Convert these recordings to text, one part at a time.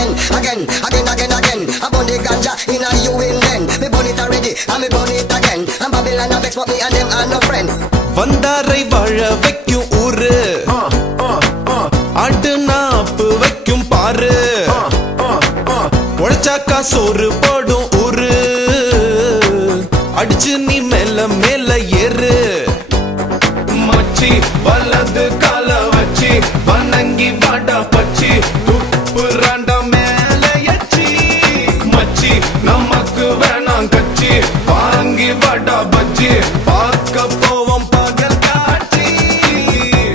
again. I burn the ganja in a you in then. Me burn it already, and me burn it again. And Babylon a vex, but me and them are no friend. வந்தாரை வாழ வைக்கும் ஊரு ஆடு nap வைக்கும் பாரு உழைச்சாக்கா சோறு போடும் ஊரு அடிச்சு நீ மேல மேல ஏறு மச்சி வலது கால வச்சி வணங்கி வாடா பச்சி துப்பு ராண்டா மேல எச்சி மச்சி நமக்கு வேணாம் கச்சி வாங்கி வாடா பச்சி பார்க்க போவோம் பகல் காட்சி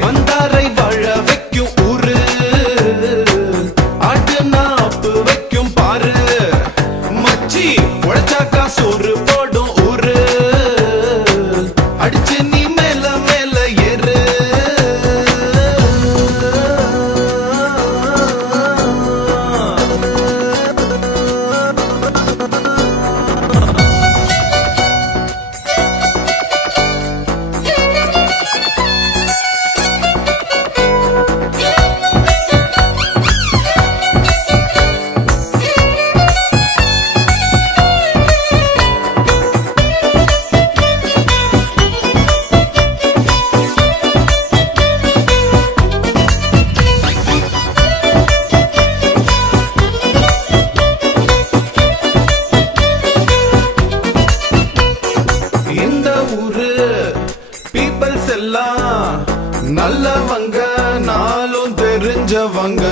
வந்தாரை வாழ வைக்கும் ஊரு ஆட்டு நாப்பு வைக்கும் பாரு மச்சி உழைச்சாக்கா சோறு போடும் ஊரு அடிச்சு நீ மேல மேல ஏறு பீப்பிள்ஸ் எல்லாம் நல்லவங்க நாளும் தெரிஞ்சவங்க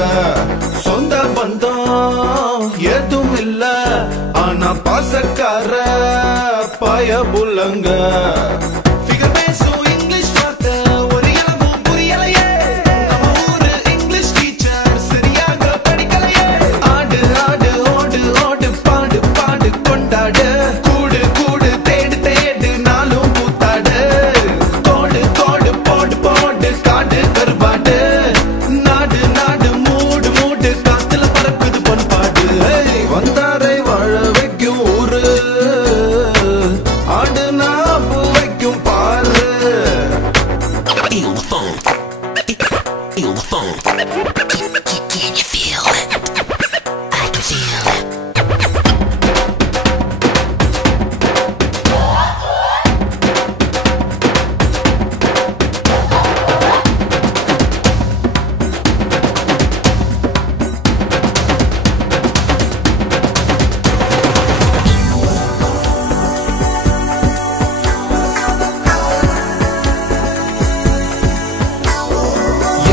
சொந்த பந்தம் எதுவும் இல்ல ஆனா பாசக்கார பயபுலங்க ஃபிகர் பேசும் இங்கிலீஷ் வார்த்தை ஒரு இளவும் புரியலையே நம்ம ஊரு இங்கிலீஷ் டீச்சர் சரியாக படிக்கலையே ஆடு ஆடு ஓடு ஓடு பாடு பாடு கொண்டாடு கூடு கூடு தேடு தேடு நாளும் கூத்தாடு கோடு கோடு போடு போடு காடு கருவாடு நாடு நாடு மூடு மூடு காத்துல பறக்குது பண்பாடு வந்தாரை வாழ வைக்கும் ஊரு ஆடு நாப்பு வைக்கும் பாரு Can you feel it? I can feel it.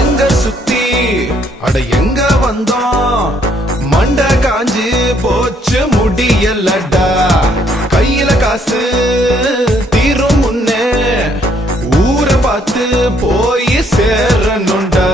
எங்க சுத்தி அட எங்க வந்தோம் மண்ட காஞ்சு போச்சு முடியலடா கையில காசு தீரும் முன்னே ஊரை பார்த்து போய் சேரணும்டா